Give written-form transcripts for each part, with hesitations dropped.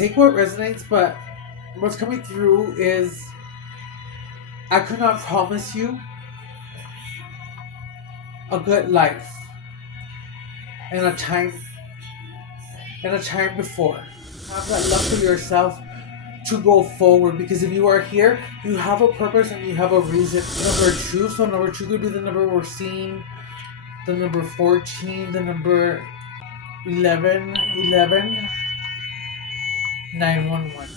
take what resonates, but what's coming through is I could not promise you a good life and a time before. Have that love for yourself to go forward, because if you are here, you have a purpose and you have a reason. Number two, so number two could be the number we're seeing, the number 14, the number 11, 911.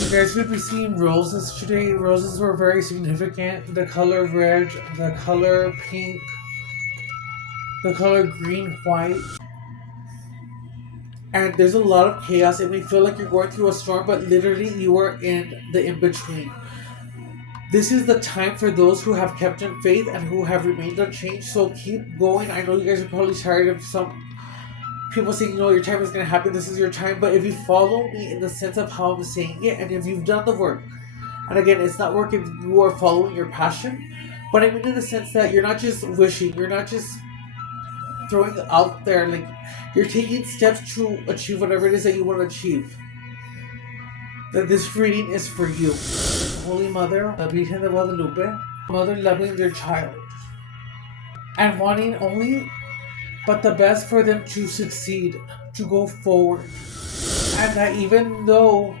You guys would be seeing roses today. Roses were very significant. The color red, the color pink, the color green, white. And there's a lot of chaos. It may feel like you're going through a storm, but literally you are in the in-between. This is the time for those who have kept in faith and who have remained unchanged. So keep going. I know you guys are probably tired of some people saying, your time is going to happen. This is your time. But if you follow me in the sense of how I'm saying it, and if you've done the work, and again, it's not work if you are following your passion, but I mean in the sense that you're not just wishing, you're not just throwing out there, like you're taking steps to achieve whatever it is that you want to achieve. That this reading is for you. Holy Mother, the Virgen de Guadalupe, mother loving their child and wanting only but the best for them to succeed, to go forward. And that even though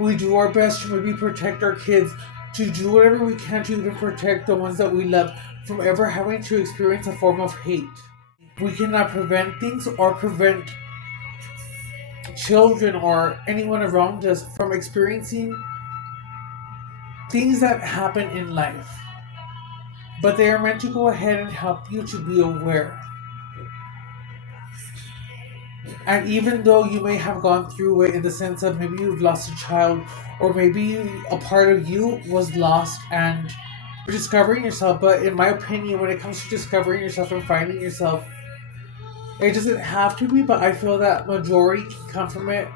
we do our best to maybe protect our kids, to do whatever we can to even protect the ones that we love from ever having to experience a form of hate. We cannot prevent things or prevent children or anyone around us from experiencing things that happen in life. But they are meant to go ahead and help you to be aware. And even though you may have gone through it in the sense of maybe you've lost a child, or maybe a part of you was lost and you're discovering yourself, but in my opinion, when it comes to discovering yourself and finding yourself, it doesn't have to be, but I feel that majority can come from it,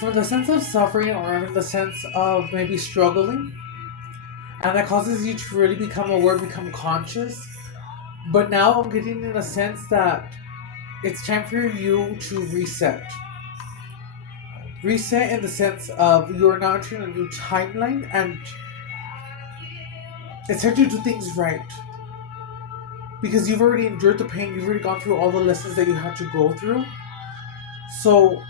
from the sense of suffering or in the sense of maybe struggling. And that causes you to really become aware, become conscious. But now I'm getting in a sense that it's time for you to reset. Reset in the sense of you're now entering a new timeline and it's time to do things right. Because you've already endured the pain, you've already gone through all the lessons that you had to go through. So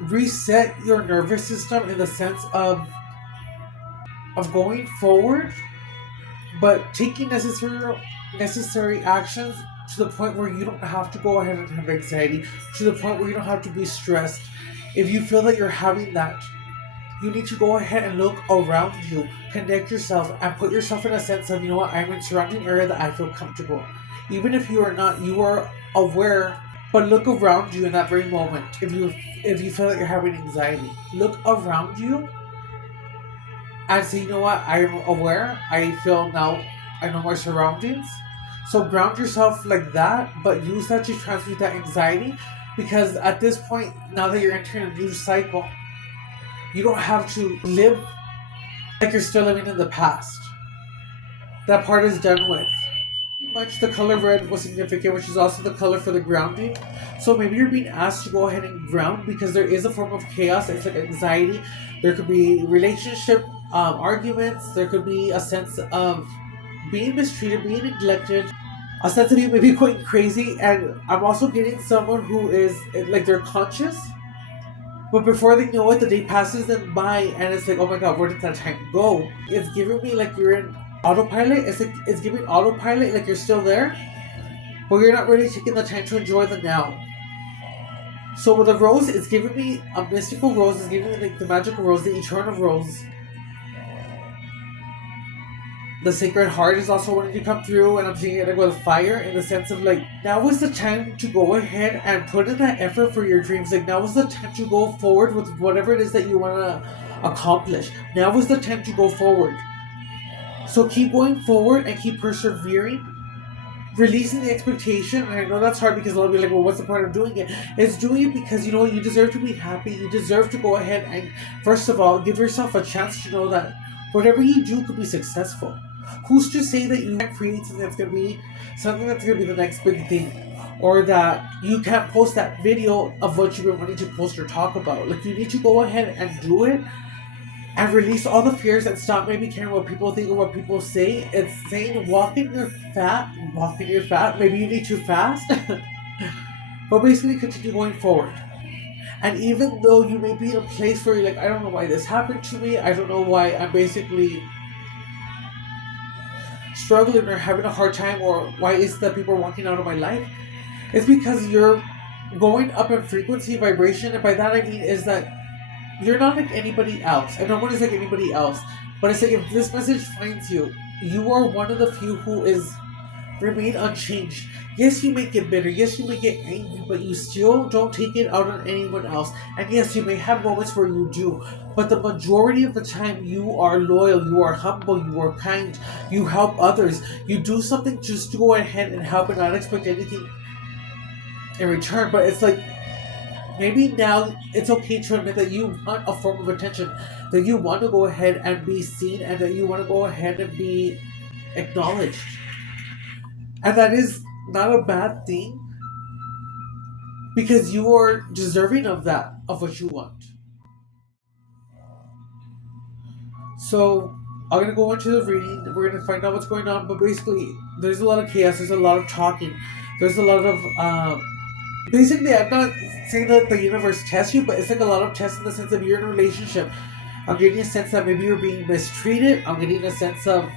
reset your nervous system in the sense of going forward, but taking necessary actions to the point where you don't have to go ahead and have anxiety, to the point where you don't have to be stressed. If you feel that you're having that, you need to go ahead and look around you, connect yourself, and put yourself in a sense of, I'm in a surrounding area that I feel comfortable. Even if you are not, you are aware, but look around you in that very moment. If you feel that you're having anxiety, look around you and say, I am aware, I feel now, I know my surroundings. So ground yourself like that, but use that to transmute that anxiety, because at this point, now that you're entering a new cycle, you don't have to live like you're still living in the past. That part is done with. Much the color red was significant, which is also the color for the grounding. So maybe you're being asked to go ahead and ground because there is a form of chaos. It's like anxiety. There could be relationship arguments. There could be a sense of being mistreated, being neglected, a sense of you maybe going crazy. And I'm also getting someone who is like they're conscious, but before they know it, the day passes them by and it's like, oh my god, where did that time go? It's giving me like you're in autopilot. It's giving autopilot, like you're still there, but you're not really taking the time to enjoy the now. So with the rose, it's giving me a mystical rose. It's giving me like the magical rose, the eternal rose. The Sacred Heart is also wanting to come through, and I'm seeing it like with fire in the sense of like, now is the time to go ahead and put in that effort for your dreams. Like now is the time to go forward with whatever it is that you want to accomplish. Now is the time to go forward. So keep going forward and keep persevering, releasing the expectation. And I know that's hard because a lot of people are like, well, what's the point of doing it? It's doing it because you deserve to be happy. You deserve to go ahead and, first of all, give yourself a chance to know that whatever you do could be successful. Who's to say that you can't create something that's going to be the next big thing? or that you can't post that video of what you've been wanting to post or talk about. Like, you need to go ahead and do it and release all the fears and stop maybe caring what people think or what people say. It's saying walk in your fat. Maybe you need to fast, but basically continue going forward. And even though you may be in a place where you're like, I don't know why this happened to me, I don't know why I'm basically struggling or having a hard time, or why is it that people are walking out of my life, it's because you're going up in frequency, vibration, and by that I mean is that you're not like anybody else, and no one is like anybody else. But it's like, if this message finds you, you are one of the few who is remain unchanged. Yes, you may get bitter. Yes, you may get angry, but you still don't take it out on anyone else. And yes, you may have moments where you do, but the majority of the time, you are loyal, you are humble, you are kind, you help others, you do something just to go ahead and help and not expect anything in return. But it's like, maybe now it's okay to admit that you want a form of attention, that you want to go ahead and be seen, and that you want to go ahead and be acknowledged. And that is not a bad thing, because you are deserving of that, of what you want. So I'm gonna go into the reading. We're gonna find out what's going on. But basically, there's a lot of chaos. There's a lot of talking. There's a lot of basically, I'm not saying that the universe tests you, but it's like a lot of tests in the sense of you're in a relationship. I'm getting a sense that maybe you're being mistreated. I'm getting a sense of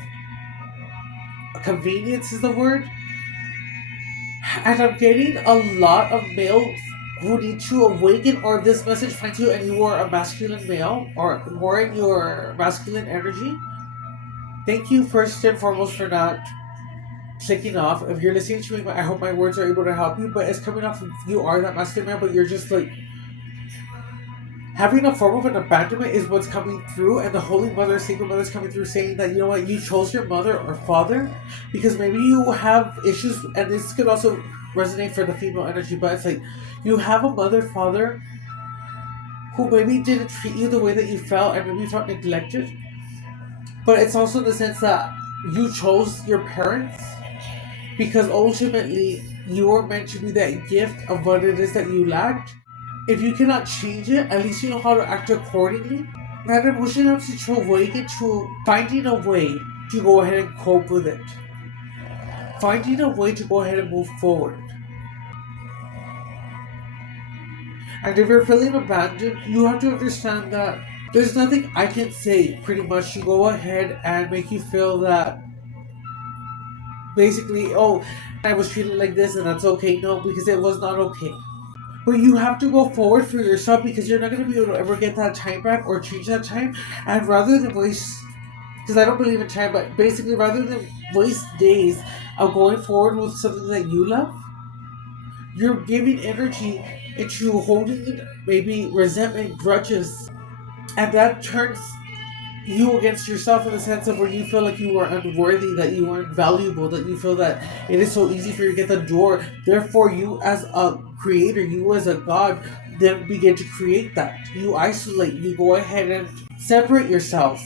convenience is the word. And I'm getting a lot of males who need to awaken, or this message finds you and you are a masculine male or more in your masculine energy. Thank you first and foremost for not clicking off. If you're listening to me, I hope my words are able to help you, but it's coming off of you are that masculine man, but you're just like having a form of an abandonment is what's coming through, and the Holy Mother, Sacred Mother is coming through saying that, you know what, you chose your mother or father because maybe you have issues, and this could also resonate for the female energy, but it's like you have a mother, father who maybe didn't treat you the way that you felt, and maybe you felt neglected, but it's also in the sense that you chose your parents because ultimately you were meant to be that gift of what it is that you lacked. If you cannot change it, at least you know how to act accordingly. That emotion helps you to awaken to finding a way to go ahead and cope with it. Finding a way to go ahead and move forward. And if you're feeling abandoned, you have to understand that there's nothing I can say pretty much to go ahead and make you feel that basically, oh, I was treated like this and that's okay. No, because it was not okay. But you have to go forward for yourself, because you're not going to be able to ever get that time back or change that time. And rather than waste, because I don't believe in time, but basically rather than waste days of going forward with something that you love, you're giving energy into holding maybe resentment, grudges, and that turns you against yourself in the sense of where you feel like you are unworthy, that you aren't valuable, that you feel that it is so easy for you to get the door. Therefore, you as a creator, you as a god, then begin to create that. You isolate, you go ahead and separate yourself.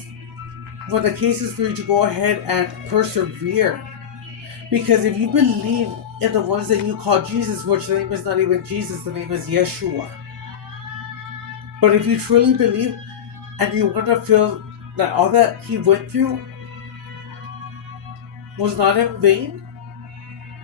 When the case is for you to go ahead and persevere. Because if you believe in the ones that you call Jesus, which the name is not even Jesus, the name is Yeshua. But if you truly believe and you want to feel that all that he went through was not in vain,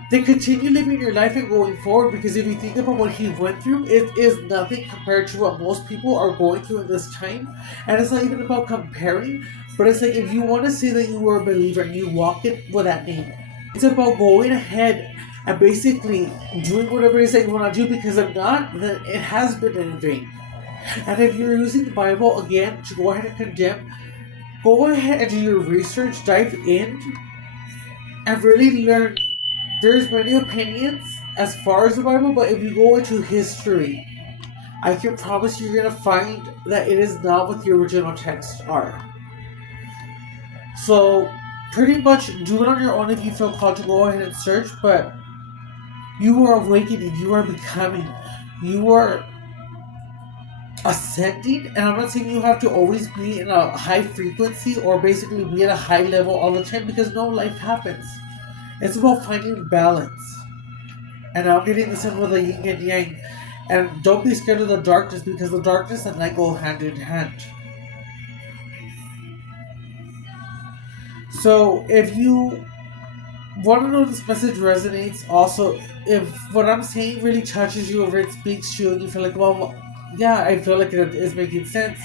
then continue living your life and going forward. Because if you think about what he went through, it is nothing compared to what most people are going through in this time. And it's not even about comparing, but it's like, if you want to say that you were a believer and you walk it with that name, it's about going ahead and basically doing whatever it is that you want to do, because if not, then it has been in vain. And if you're using the Bible again to go ahead and condemn, go ahead and do your research, dive in, and really learn. There's many opinions as far as the Bible, but if you go into history, I can promise you're going to find that it is not what the original texts are. So, pretty much do it on your own if you feel called to go ahead and search, but you are awakening, you are becoming, you are ascending. And I'm not saying you have to always be in a high frequency or basically be at a high level all the time, because no, life happens. It's about finding balance. And I'm getting the symbol of the yin and yang. And don't be scared of the darkness, because the darkness and light go hand in hand. So if you want to know if this message resonates, also, if what I'm saying really touches you, or it speaks to you, and you feel like, well, yeah, I feel like it is making sense,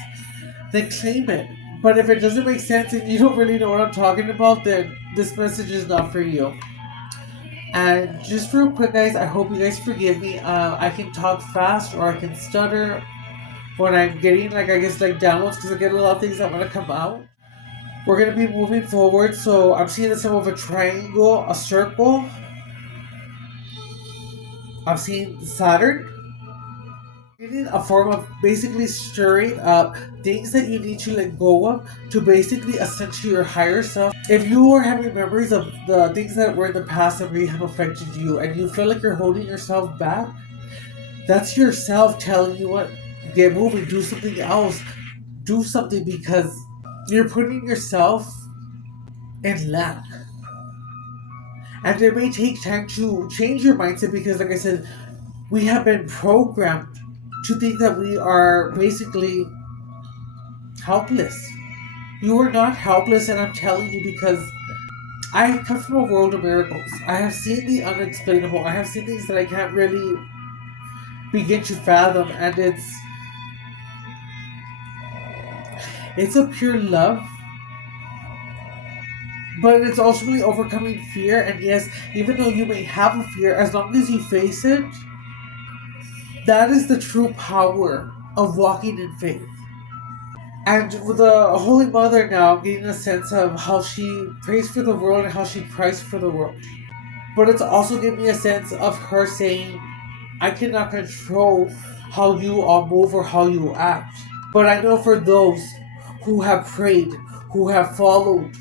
then claim it. But if it doesn't make sense and you don't really know what I'm talking about, then this message is not for you. And just real quick, guys, I hope you guys forgive me. I can talk fast or I can stutter when I'm getting, like, I guess, like, downloads, because I get a lot of things that want to come out. We're going to be moving forward, so I'm seeing the symbol of a triangle, a circle. I'm seeing Saturn. Creating a form of basically stirring up things that you need to let go of to basically ascend to your higher self. If you are having memories of the things that were in the past that really have affected you, and you feel like you're holding yourself back, that's yourself telling you what, get moving, do something else, do something, because you're putting yourself in lack. And it may take time to change your mindset, because, like I said, we have been programmed to think that we are basically helpless. You are not helpless, and I'm telling you, because I come from a world of miracles. I have seen the unexplainable. I have seen things that I can't really begin to fathom, and it's a pure love, but it's ultimately overcoming fear. And yes, even though you may have a fear, as long as you face it, that is the true power of walking in faith. And with the Holy Mother now, I'm getting a sense of how she prays for the world and how she prays for the world. But it's also giving me a sense of her saying, I cannot control how you all move or how you act. But I know for those who have prayed, who have followed,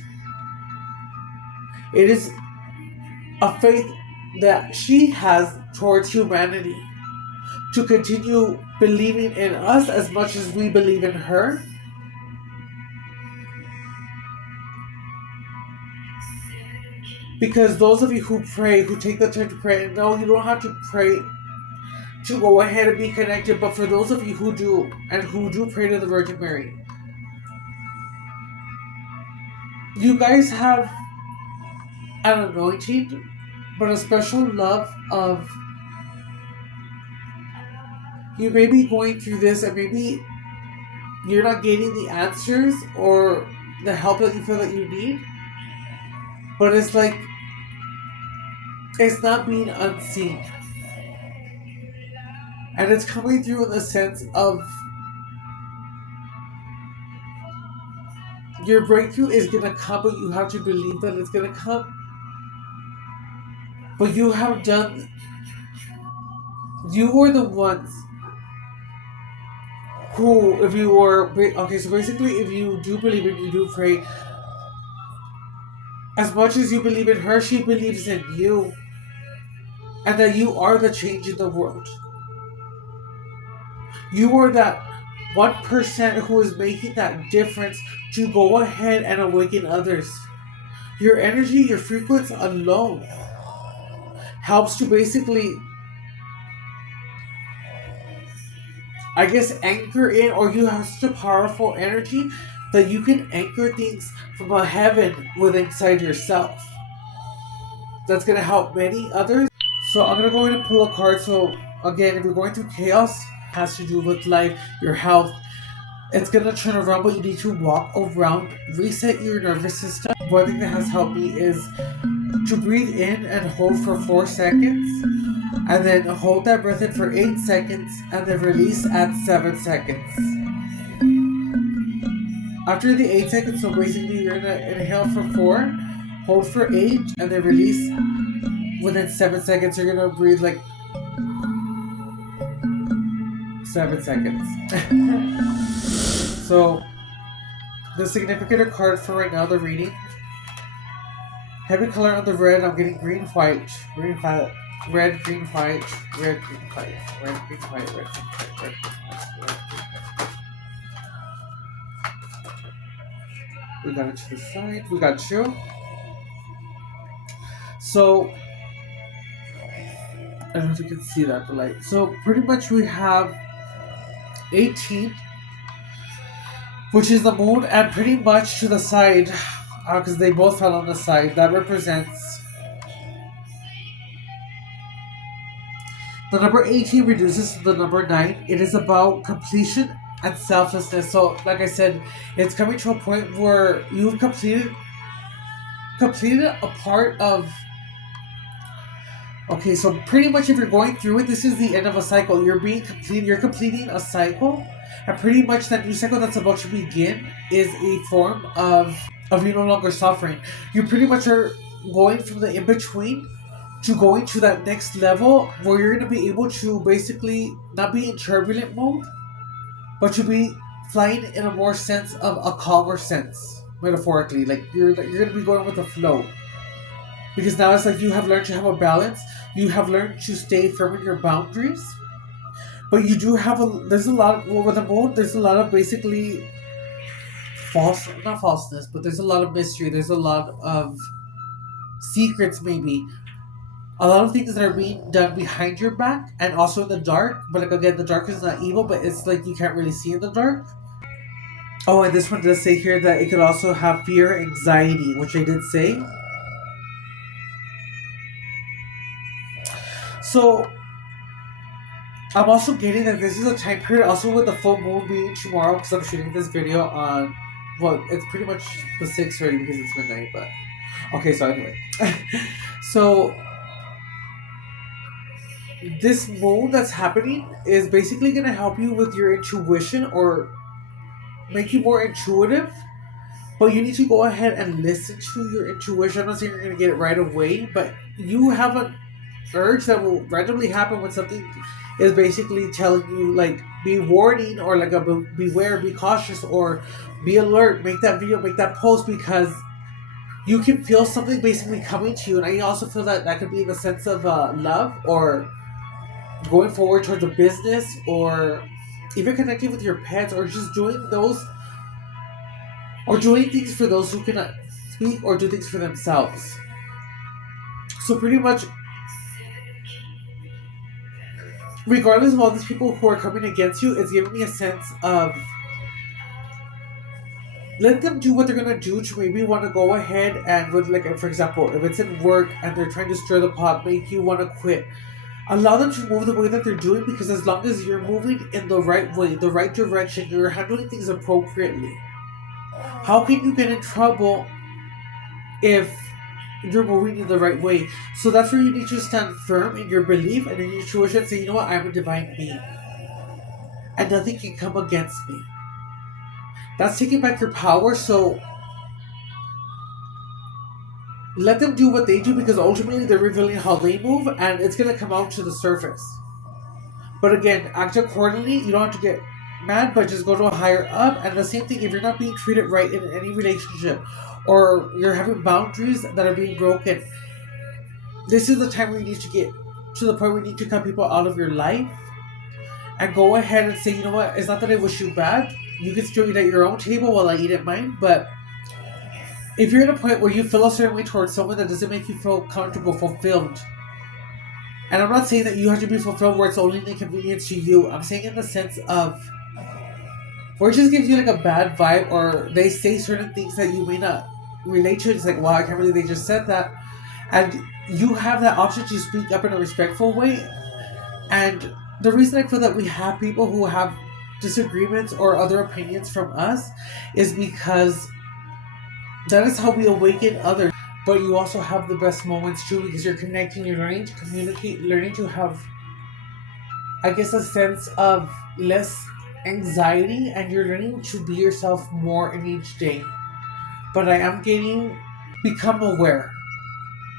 it is a faith that she has towards humanity to continue believing in us as much as we believe in her. Because those of you who pray, who take the time to pray, and no, you don't have to pray to go ahead and be connected, but for those of you who do, and who do pray to the Virgin Mary, you guys have an anointing, but a special love of, you may be going through this, and maybe you're not getting the answers or the help that you feel that you need, but it's like, it's not being unseen. And it's coming through in the sense of, your breakthrough is going to come, but you have to believe that it's going to come. But you have done, you were the ones who, if you were, okay, so basically, if you do believe and you do pray, as much as you believe in her, she believes in you. And that you are the change in the world. You are that 1% who is making that difference to go ahead and awaken others. Your energy, your frequency alone helps to basically, I guess, anchor in, or you have such a powerful energy that you can anchor things from a heaven within inside yourself. That's going to help many others. So I'm going to go ahead and pull a card. So again, if you're going through chaos, it has to do with life, your health, it's going to turn around, but you need to walk around, reset your nervous system. One thing that has helped me is to breathe in and hold for 4 seconds, and then hold that breath in for 8 seconds, and then release at 7 seconds. After the 8 seconds, so basically you're going to inhale for 4, hold for 8, and then release within 7 seconds. You're going to breathe like 7 seconds. So, the significant card for right now, the reading. Heavy color on the red, I'm getting green, white, red, green, white, red, green, white, red, green, white, red, green, white, red, green, white, red, green, white. We got it to the side. We got you. So, I don't know if you can see that, the light. So pretty much we have 18, which is the moon, and pretty much to the side, because they both fell on the side, that represents the number 18 reduces to the number 9. It is about completion and selflessness. So, like I said, it's coming to a point where you've completed a part of. Okay, so pretty much if you're going through it, this is the end of a cycle. You're completing a cycle, and pretty much that new cycle that's about to begin is a form of you no longer suffering. You pretty much are going from the in between to going to that next level where you're going to be able to basically not be in turbulent mode, but to be flying in a more sense of a calmer sense, metaphorically. Like you're going to be going with the flow, because now it's like you have learned to have a balance. You have learned to stay firm in your boundaries, but you do have there's a lot, well, with the moon there's a lot of basically not falseness, but there's a lot of mystery, there's a lot of secrets, maybe a lot of things that are being done behind your back and also in the dark. But like again, the dark is not evil, but it's like you can't really see in the dark. Oh, and this one does say here that it could also have fear, anxiety, which I did say. So I'm also getting that this is a time period also with the full moon being tomorrow, because I'm shooting this video on, well, it's pretty much the 6th already because it's midnight, but okay, so anyway. So this moon that's happening is basically going to help you with your intuition or make you more intuitive, but you need to go ahead and listen to your intuition. I'm not saying you're going to get it right away, but you have an urge that will randomly happen when something is basically telling you, like, be warning, or like a beware, be cautious, or be alert, make that video, make that post, because you can feel something basically coming to you. And I also feel that that could be in the sense of love, or going forward towards a business, or even connecting with your pets, or just doing those, or doing things for those who cannot speak or do things for themselves. So pretty much, regardless of all these people who are coming against you, it's giving me a sense of let them do what they're gonna do to maybe want to go ahead and, with, like, for example, if it's in work and they're trying to stir the pot, make you want to quit. Allow them to move the way that they're doing, because as long as you're moving in the right way, the right direction, you're handling things appropriately. How can you get in trouble if you're moving in the right way? So that's where you need to stand firm in your belief and in your intuition and say, you know what, I'm a divine being, and nothing can come against me. That's taking back your power. So let them do what they do, because ultimately they're revealing how they move, and it's going to come out to the surface. But again, act accordingly. You don't have to get mad, but just go to a higher up. And the same thing, if you're not being treated right in any relationship, or you're having boundaries that are being broken, this is the time where you need to get to the point where you need to cut people out of your life and go ahead and say, you know what, it's not that I wish you bad. You can still eat at your own table while I eat at mine, but if you're at a point where you feel a certain way towards someone that doesn't make you feel comfortable, fulfilled, and I'm not saying that you have to be fulfilled where it's only an inconvenience to you. I'm saying in the sense of where it just gives you like a bad vibe, or they say certain things that you may not relate to. It's like, wow, I can't believe they just said that. And you have that option to speak up in a respectful way. And the reason I feel that we have people who have disagreements or other opinions from us is because that is how we awaken others. But you also have the best moments too, because you're connecting, you're learning to communicate, learning to have, I guess, a sense of less anxiety, and you're learning to be yourself more in each day. But I am getting, become aware.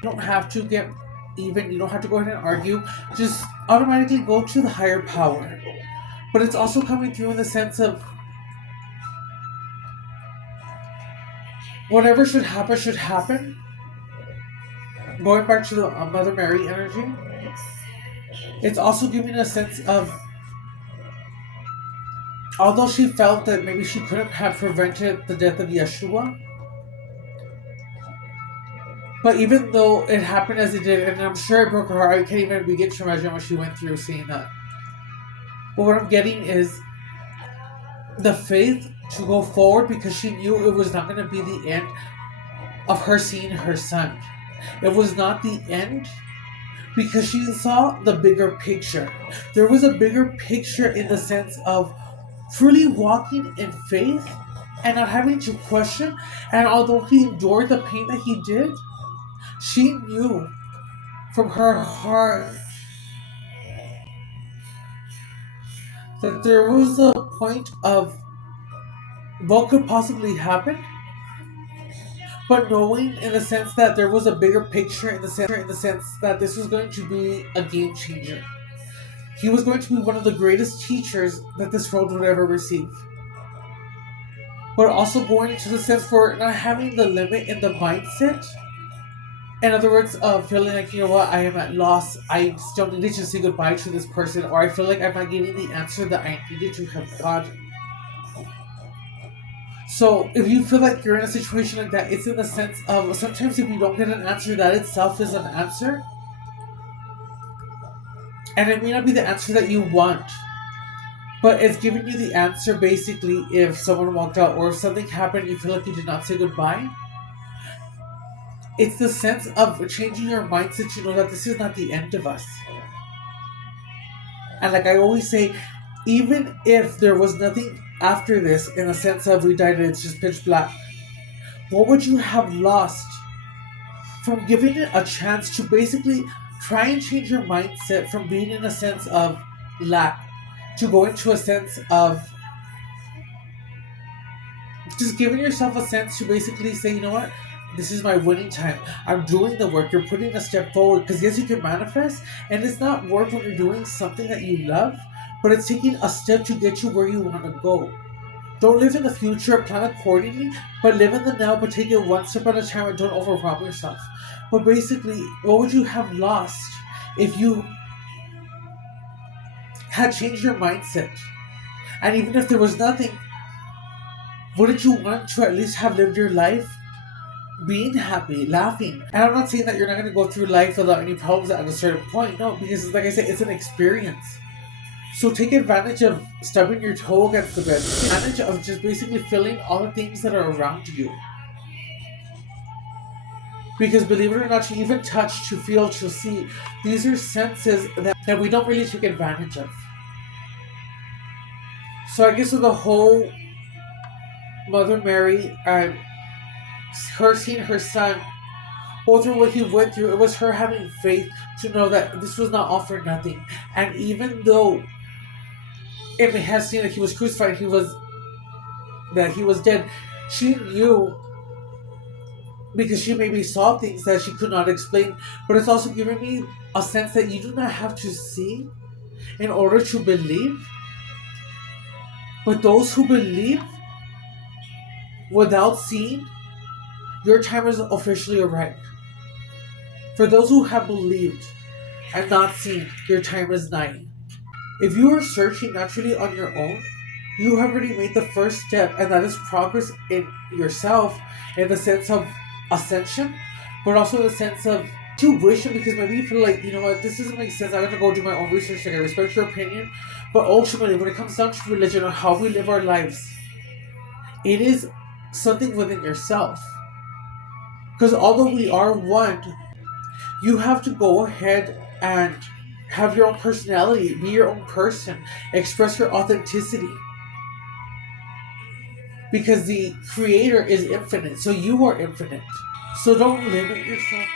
You don't have to get even, you don't have to go ahead and argue. Just automatically go to the higher power. But it's also coming through in the sense of whatever should happen, should happen. Going back to the Mother Mary energy, it's also giving a sense of, although she felt that maybe she couldn't have prevented the death of Yeshua, But even though it happened as it did, and I'm sure it broke her heart, I can't even begin to imagine what she went through seeing that. But what I'm getting is the faith to go forward because she knew it was not going to be the end of her seeing her son. It was not the end because she saw the bigger picture. There was a bigger picture in the sense of truly walking in faith and not having to question. And although he endured the pain that he did, she knew from her heart that there was a point of what could possibly happen, but knowing in the sense that there was a bigger picture in the sense that this was going to be a game changer. He was going to be one of the greatest teachers that this world would ever receive. But also going into the sense for not having the limit in the mindset. In other words, feeling like, you know what, I am at loss. I still needed to say goodbye to this person, or I feel like I'm not getting the answer that I needed to have gotten. So if you feel like you're in a situation like that, it's in the sense of sometimes if you don't get an answer, that itself is an answer. And it may not be the answer that you want, but it's giving you the answer basically if someone walked out or if something happened, you feel like you did not say goodbye. It's the sense of changing your mindset to know that this is not the end of us. And like I always say, even if there was nothing after this, in the sense of we died and it's just pitch black, what would you have lost from giving it a chance to basically try and change your mindset from being in a sense of lack to go into a sense of just giving yourself a sense to basically say, you know what, this is my winning time. I'm doing the work. You're putting a step forward because yes, you can manifest, and it's not work when you're doing something that you love, but it's taking a step to get you where you want to go. Don't live in the future, plan accordingly, but live in the now, but take it one step at a time and don't overwhelm yourself. But basically, what would you have lost if you had changed your mindset? And even if there was nothing, wouldn't you want to at least have lived your life being happy, laughing? And I'm not saying that you're not going to go through life without any problems at a certain point. No, because like I said, it's an experience. So take advantage of stubbing your toe against the bed. Take advantage of just basically feeling all the things that are around you. Because believe it or not, to even touch, to feel, to see, these are senses that we don't really take advantage of. So I guess with the whole Mother Mary and her seeing her son go through what he went through, it was her having faith to know that this was not all for nothing. And even though it may have seemed like he was crucified, that he was dead, she knew because she maybe saw things that she could not explain, but it's also giving me a sense that you do not have to see in order to believe. But those who believe without seeing, your time is officially arrived. For those who have believed and not seen, your time is nigh. If you are searching naturally on your own, you have already made the first step, and that is progress in yourself in the sense of ascension, but also the sense of tuition, because maybe you feel like, you know what, this doesn't make sense. I'm gonna go do my own research. Like, I respect your opinion, but ultimately, when it comes down to religion or how we live our lives, it is something within yourself. Because although we are one, you have to go ahead and have your own personality, be your own person, express your authenticity. Because the creator is infinite, so you are infinite. So don't limit yourself.